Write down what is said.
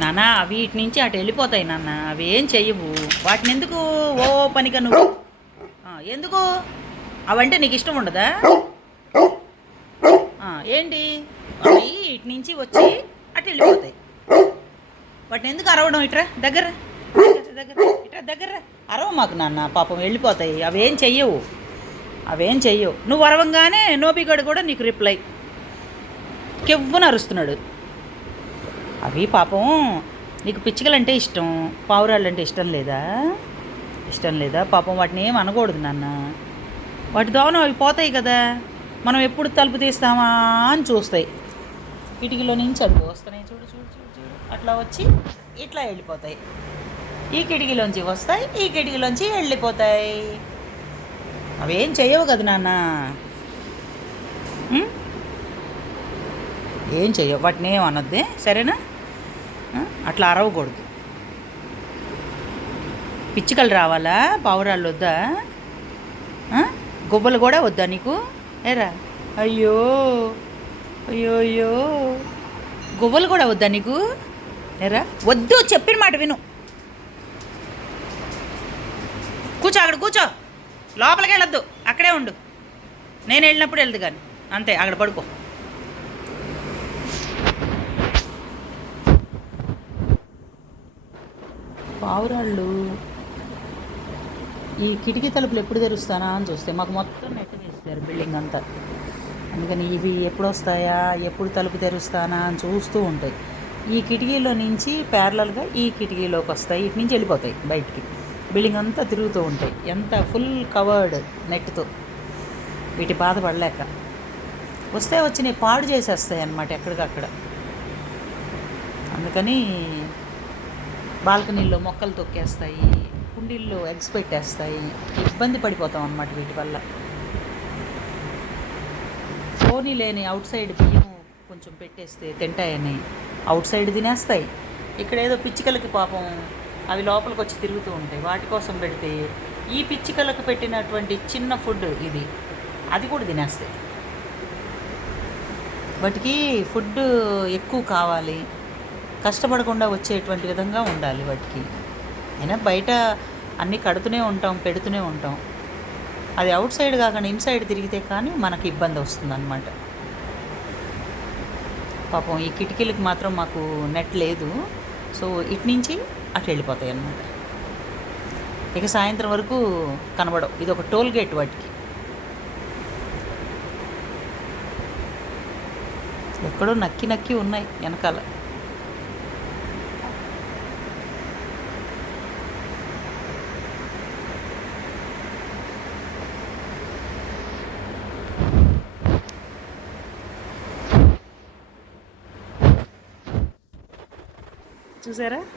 నాన్న అవి ఇటు నుంచి అటు వెళ్ళిపోతాయి నాన్న, అవి ఏం చెయ్యవు. వాటిని ఎందుకు ఓ పనిగా నువ్వు ఎందుకు అవంటే నీకు ఇష్టం ఉండదా? ఏంటి అవి ఇటు నుంచి వచ్చి అటు వెళ్ళిపోతాయి. వాటిని ఎందుకు అరవడం? ఇట్రా దగ్గర దగ్గర ఇట్రా దగ్గర అరవ మాకు నాన్న, పాపం వెళ్ళిపోతాయి. అవేం చెయ్యవు, అవేం చెయ్యవు. నువ్వు అరవంగానే నోబిగడు కూడా నీకు రిప్లై కెవ్వున అరుస్తున్నాడు. అవి పాపం నీకు పిచ్చుకలంటే ఇష్టం, పావురాళ్ళంటే ఇష్టం లేదా? ఇష్టం లేదా? పాపం వాటిని ఏం అనకూడదు నాన్న. వాటి దోవనం అవి పోతాయి కదా, మనం ఎప్పుడు తలుపు తీస్తామా అని చూస్తాయి. కిటికీలో నుంచి అవి వస్తున్నాయి, చూడు చూడు చూడు చూడు, అట్లా వచ్చి ఇట్లా వెళ్ళిపోతాయి. ఈ కిటికీలోంచి వస్తాయి, ఈ కిటికీలోంచి వెళ్ళిపోతాయి. అవేం చేయవు కదా నాన్న, ఏం చెయ్యవు. వాటిని ఏం అనొద్దే, సరేనా? అట్లా అరవకూడదు. పిచ్చుకలు రావాలా, పావురాళ్ళు వద్దా? గువ్వలు కూడా వద్దా నీకు? ఏరా, అయ్యో అయ్యో అయ్యో, గువ్వలు కూడా వద్దా నీకు? ఏరా వద్దు, చెప్పిన మాట విను. కూర్చో, అక్కడ కూర్చో, లోపలికి వెళ్ళొద్దు, అక్కడే ఉండు. నేను వెళ్ళినప్పుడు వెళ్దు కానీ, అంతే, అక్కడ పడుకో. పావురాళ్ళు ఈ కిటికీ తలుపులు ఎప్పుడు తెరుస్తానా అని చూస్తే మాకు మొత్తం నెట్ వేస్తారు బిల్డింగ్ అంతా. అందుకని ఇవి ఎప్పుడు వస్తాయా, ఎప్పుడు తలుపు తెరుస్తానా అని చూస్తూ ఉంటాయి. ఈ కిటికీలో నుంచి ప్యారలల్గా ఈ కిటికీలోకి వస్తాయి, ఇటు నుంచి వెళ్ళిపోతాయి బయటికి. బిల్డింగ్ అంతా తిరుగుతూ ఉంటాయి, ఎంత ఫుల్ కవర్డ్ నెట్తో. వీటి బాధపడలేక వస్తే వచ్చినాయి పాడు చేసేస్తాయి అన్నమాట ఎక్కడికక్కడ. అందుకని బాల్కనీల్లో మొక్కలు తొక్కేస్తాయి, కుండీల్లో ఎగ్స్ పెట్టేస్తాయి. ఇబ్బంది పడిపోతాం అన్నమాట వీటి వల్ల. పోనీ లేని అవుట్ సైడ్ బియ్యం కొంచెం పెట్టేస్తే తింటాయని అవుట్ సైడ్ తినేస్తాయి. ఇక్కడ ఏదో పిచ్చికలకి పాపం అవి లోపలికి వచ్చి తిరుగుతూ ఉంటాయి, వాటి కోసం పెడితే ఈ పిచ్చికలకు పెట్టినటువంటి చిన్న ఫుడ్ ఇది, అది కూడా తినేస్తాయి. వాటికి ఫుడ్ ఎక్కువ కావాలి, కష్టపడకుండా వచ్చేటువంటి విధంగా ఉండాలి వాటికి. అయినా బయట అన్నీ కడుతూనే ఉంటాం, పెడుతూనే ఉంటాం. అది అవుట్ సైడ్ కాకుండా ఇన్సైడ్ తిరిగితే కానీ మనకి ఇబ్బంది వస్తుందన్నమాట. పాపం ఈ కిటికీలకు మాత్రం మాకు నెట్ లేదు, సో ఇటు నుంచి అటు వెళ్ళిపోతాయి అన్నమాట. ఇక సాయంత్రం వరకు కనబడవు. ఇది ఒక టోల్ గేట్ వాటికి. ఎక్కడో నక్కి నక్కి ఉన్నాయి వెనకాల. చూసారా?